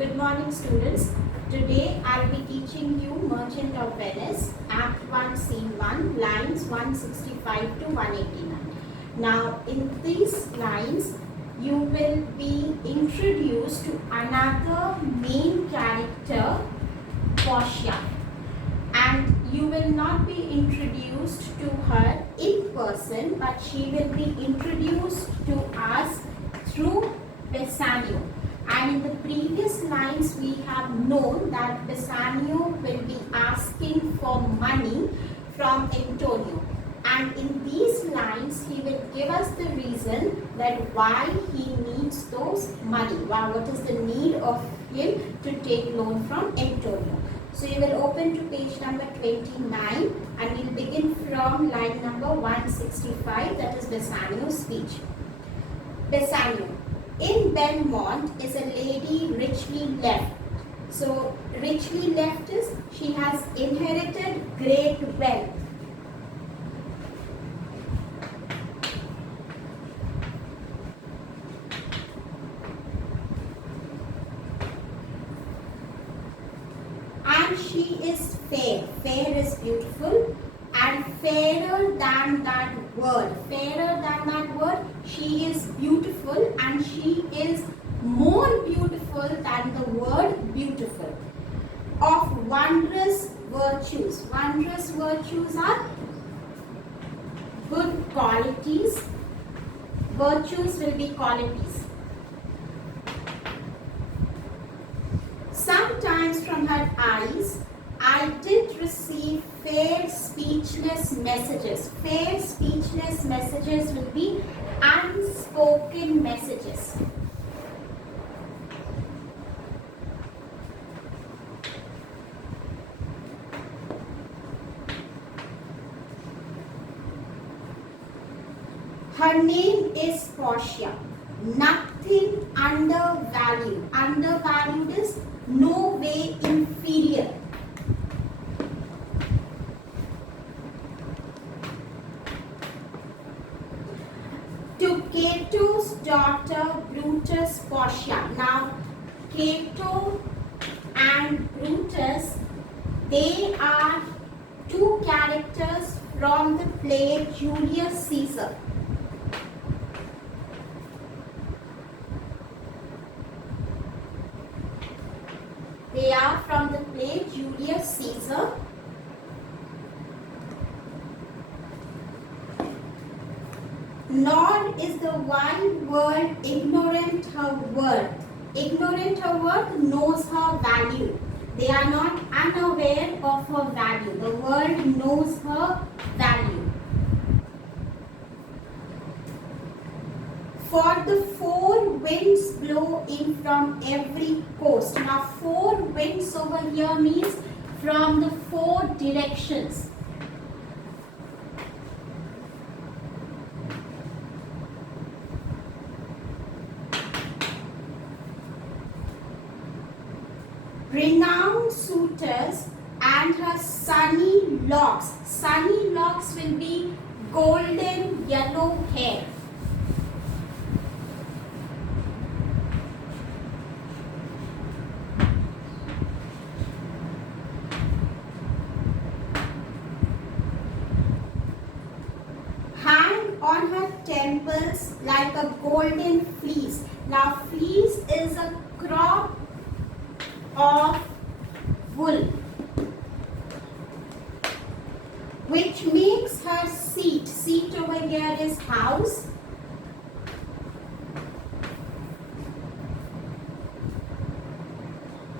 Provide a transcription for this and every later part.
Good morning, students. Today I'll be teaching you Merchant of Venice, Act 1, Scene 1, lines 165 to 189. Now, in these lines, you will be introduced to another main character, Portia. And you will not be introduced to her in person, but she will be introduced to us through Bassanio. And in the previous lines, we have known that Bassanio will be asking for money from Antonio. And in these lines, he will give us the reason that why he needs those money. What is the need of him to take loan from Antonio. So you will open to page number 29 and we'll begin from line number 165, that is Bassanio's speech. Bassanio. In Belmont is a lady richly left. So richly left is she has inherited great wealth. And she is fair. Fair is beautiful. And fairer than that word. Fairer than that word. She is beautiful and she is more beautiful than the word beautiful. Of wondrous virtues. Wondrous virtues are good qualities. Virtues will be qualities. Sometimes from her eyes, I did receive fair speechless messages. Fair speechless messages will be unspoken messages. Her name is Portia. Nothing undervalued. Undervalued is no way inferior. To Cato's daughter Brutus Portia. Now Cato and Brutus, they are two characters from the play Julius Caesar. They are from the play Julius Caesar. Nor is the wide world ignorant her worth. Ignorant her worth knows her value. They are not unaware of her value. The world knows her value. For the four winds blow in from every coast. Now, four winds over here means from the four directions. Renowned suitors and her sunny locks. Sunny locks will be golden yellow hair. Hang on her temples like a golden fleece. Now fleece is a crop of wool which makes her seat. Seat over here is house.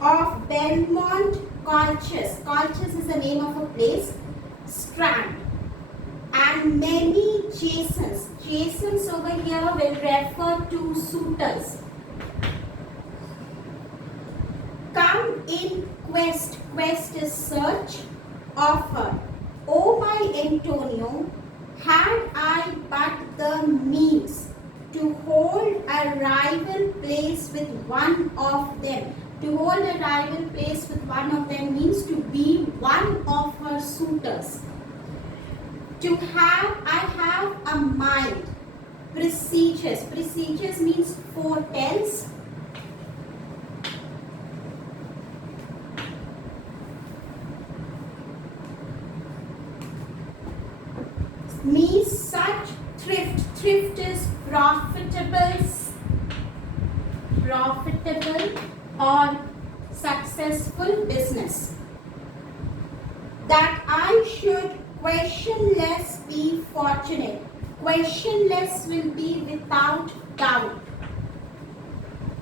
Of Belmont Colchis. Colchis is the name of a place. Strand. And many Jasons. Jasons over here will refer to suitors. Come in quest. Quest is search of her. O my Antonio, had I but the means to hold a rival place with one of them. To hold a rival place with one of them means to be one of her suitors. To have, I have a mind. Prestigious. Prestigious means foretells. me such thrift. Thrift is profitable or successful business. That I should questionless be fortunate. Questionless will be without doubt.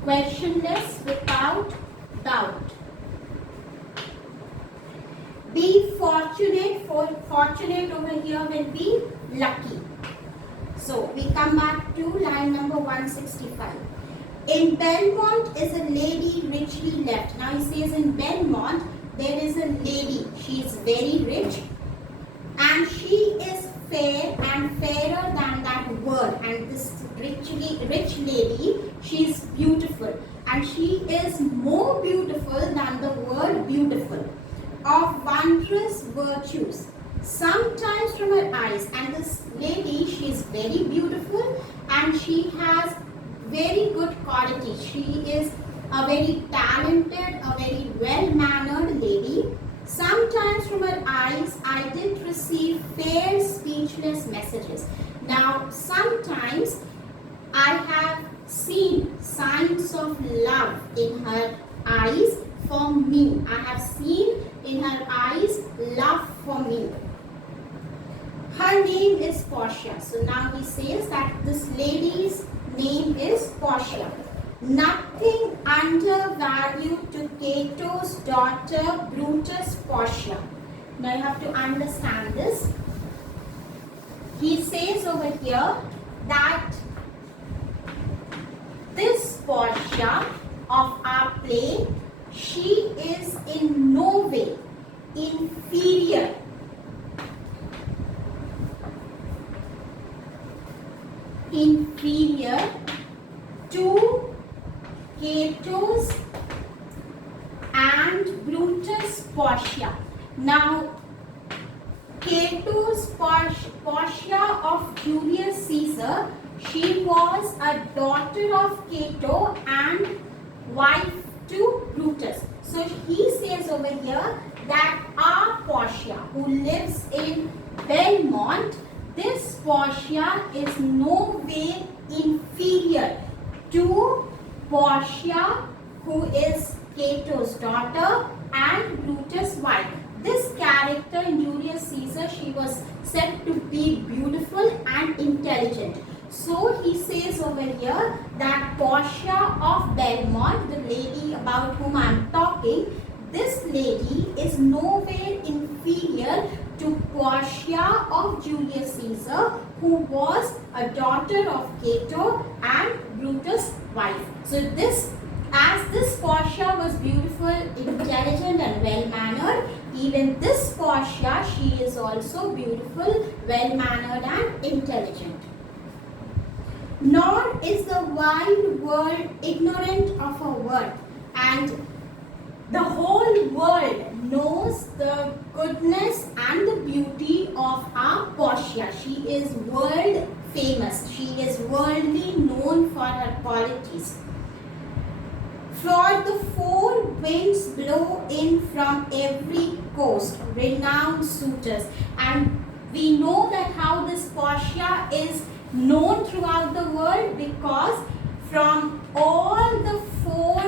Questionless without doubt. Be fortunate. For fortunate over here will be lucky. So we come back to line number 165. In Belmont is a lady richly left. Now he says in Belmont there is a lady. She is very rich and she is fair and fairer than that word. And this rich lady, she is beautiful and she is more beautiful than the word beautiful. Of wondrous virtues, sometimes from her eyes. And this lady, she is very beautiful and she has very good qualities. She is a very talented, a very well-mannered lady. Sometimes from her eyes I did receive fair speechless messages. Now sometimes I have seen signs of love in her eyes for me. I have seen in her eyes love for me. Her name is Portia. So now he says that this lady's name is Portia. Nothing undervalued to Cato's daughter Brutus Portia. Now you have to understand this. He says over here that this Portia of our play, she is in no way inferior to Cato's and Brutus Portia. Now, Cato's Portia of Julius Caesar, she was a daughter of Cato and wife to Brutus. So he says over here that our Portia who lives in Belmont, this Portia is no way inferior to Portia who is Cato's daughter and Brutus' wife. This character in Julius Caesar, she was said to be beautiful and intelligent. So he says over here that Portia of Belmont, the lady about whom I am talking, this lady is nowhere inferior to Portia of Julius Caesar, who was a daughter of Cato and Brutus' wife. So as this Portia was beautiful, intelligent and well-mannered, even this Portia, she is also beautiful, well-mannered and intelligent. Nor is the wide world ignorant of her worth, and the whole world knows the goodness and the beauty of our Portia. She is world famous. She is worldly known for her qualities. For the four winds blow in from every coast, renowned suitors. And we know that how this Portia is known throughout the world, because from all the four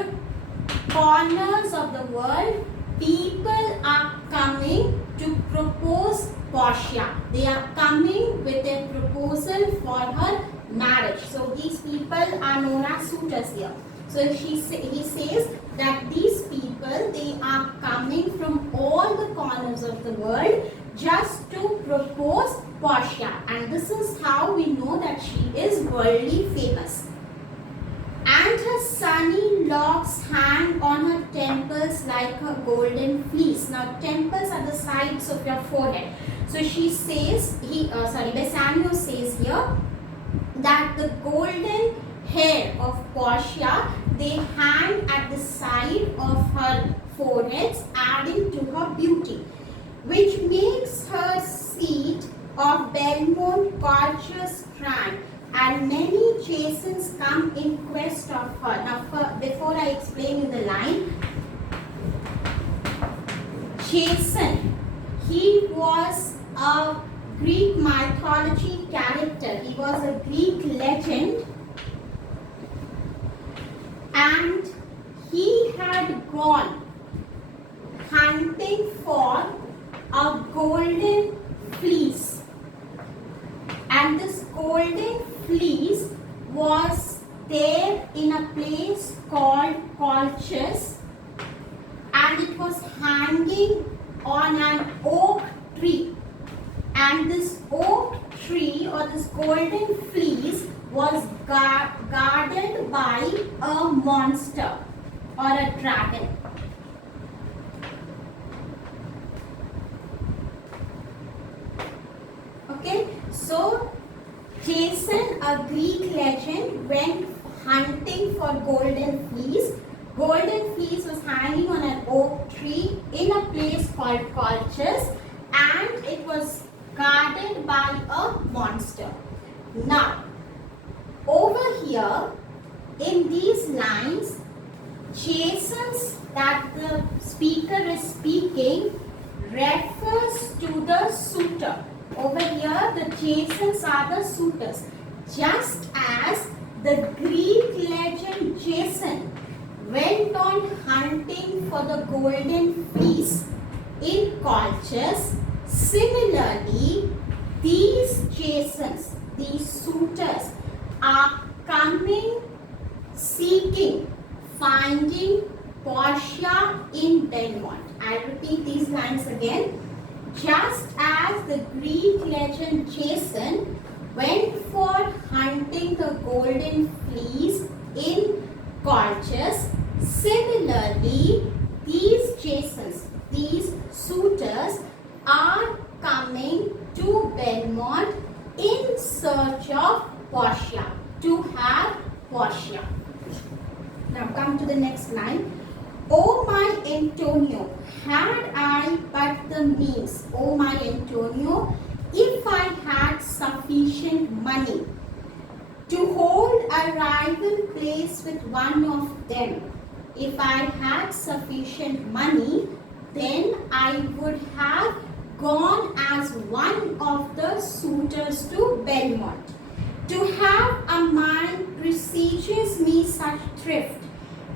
corners of the world, people are coming to propose Portia. They are coming with a proposal for her marriage. So these people are known as suitors here. So he says that these people, they are coming from all the corners of the world just to propose Portia. And this is how we know that she is worldly famous. And her sunny locks hang on her temples like a golden fleece. Now temples are the sides of your forehead. So she says, Bassanio says here that the golden hair of Portia, they hang at the side of her foreheads, adding to her beauty, which makes her seat of Belmont courtiers cry, and many chastens come in quest of her. Now, before I explain you the line, chasten, he was a Greek mythology character. He was a Greek legend, and he had gone hunting for a golden fleece, and this golden fleece was there in a place called Colchis, and it was hanging on an oak tree, and this oak tree or this golden fleece was guarded by a monster or a dragon. Okay, so Jason, a Greek legend, went hunting for golden fleece. Golden fleece was hanging on an oak tree in a place called Colchis, and it was guarded by a monster. Now, over here in these lines, Jason's that the speaker is speaking refers to the suitor. Over here, the Jasons are the suitors. Just as the Greek legend Jason went on hunting for the golden fleece in Colchis, similarly, these Jasons, these suitors, are coming, seeking, finding Portia in Belmont. I repeat these lines again. Just as the Greek legend Jason went for hunting the golden fleece in Colchis, similarly, these Jasons, these suitors, are coming to Belmont in search of Portia, to have Portia. Now come to the next line. Oh my Antonio, had I but the means, oh my Antonio, if I had sufficient money to hold a rival place with one of them, if I had sufficient money, then I would have gone as one of the suitors to Belmont. To have a mind presages me such thrift,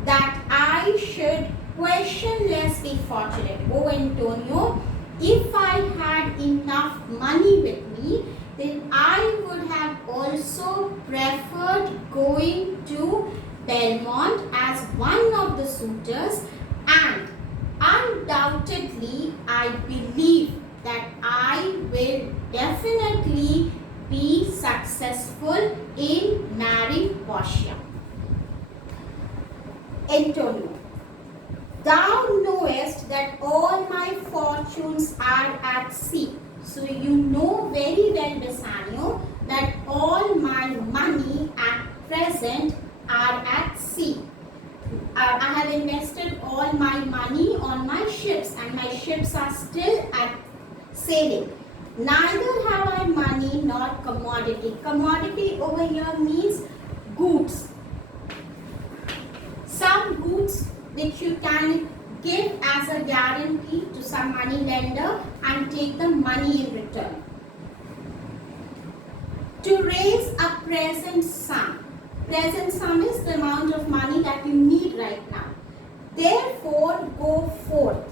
that I should questionless be fortunate. Oh Antonio, if I had enough money with me, then I would have also preferred going to Belmont as one of the suitors, and undoubtedly I believe that I will definitely be successful in marrying Portia. Antonio, thou knowest that all my fortunes are at sea. So you know very well, Bassanio, that all my money at present are at sea. I have invested all my money on my ships, and my ships are still at sailing. Neither have I money nor commodity. Commodity over here means goods. Some goods which you can give as a guarantee to some money lender and take the money in return. To raise a present sum. Present sum is the amount of money that you need right now. Therefore, go forth.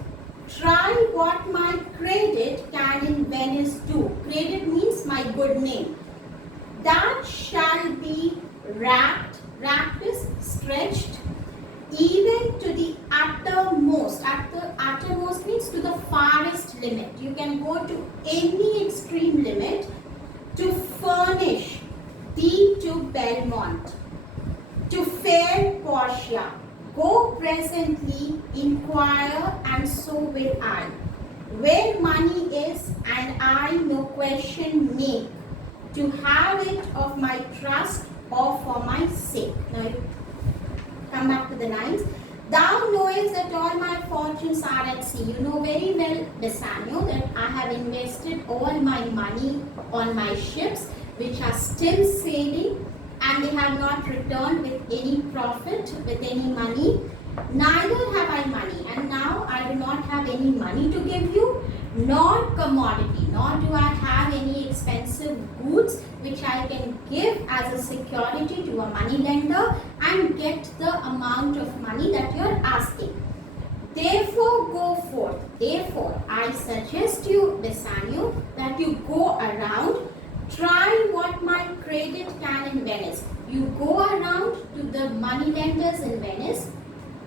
Try what my credit can in Venice do. Credit means my good name. That shall be wrapped. Wrapped is stretched. Even to the uttermost. Uttermost means to the farthest limit. You can go to any extreme limit to furnish thee to Belmont, to fair Portia. Go presently, inquire, and so will I. Where money is, and I no question make, to have it of my trust or for my sake. Now come back to the lines. Thou knowest that all my fortunes are at sea. You know very well, Bassanio, that I have invested all my money on my ships, which are still sailing, and they have not returned with any profit, with any money. Neither have I money, and now I do not have any money to give you. nor commodity, nor do I have any expensive goods which I can give as a security to a money lender and get the amount of money that you are asking. Therefore, go forth. Therefore, I suggest you, Bassanio, that you go around, try what my credit can in Venice. You go around to the money lenders in Venice,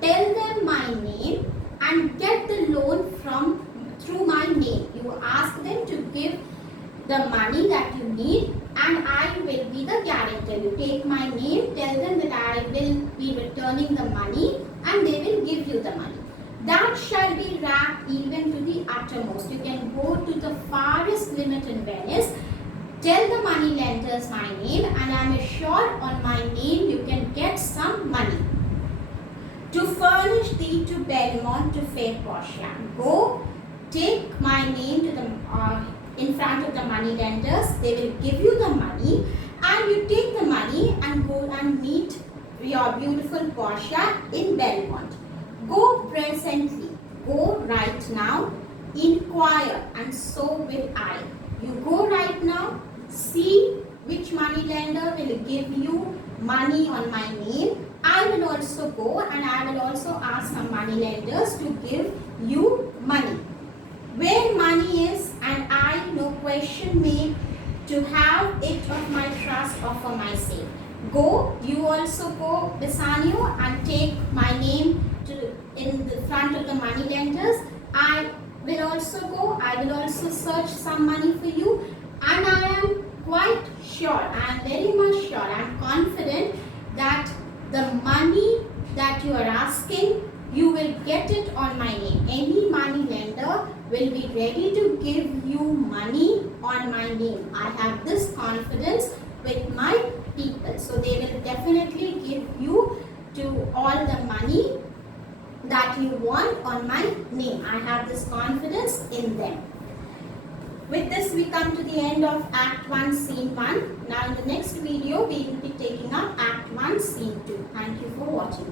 tell them my name and get the loan through my name. You ask them to give the money that you need and I will be the guarantor. You take my name, tell them that I will be returning the money and they will give you the money. That shall be wrapped even to the uttermost. You can go to the farthest limit in Venice, tell the money lenders my name and I am assured on my name you can get some money. To furnish thee to Belmont to fair Portia. Go, take my name to the in front of the money lenders. They will give you the money and you take the money and go and meet your beautiful Portia in Belmont. Go presently, go right now, inquire and so will I. You go right now, see which money lender will give you money on my name. I will also go and I will also ask some money lenders to give you money. Where money is and I, no question made, to have it of my trust or for my sake. Go, you also go, Bassanio, and take my name in the front of the money lenders. I will also go, I will also search some money for you and I am quite sure, I am very much sure, I am confident that the money that you are asking, you will get it on my name. Any money lender will be ready to give you money on my name. I have this confidence with my people. So they will definitely give you to all the money that you want on my name. I have this confidence in them. With this, we come to the end of Act 1, Scene 1. Now in the next video, we will be taking up Act 1, Scene 2. Thank you for watching.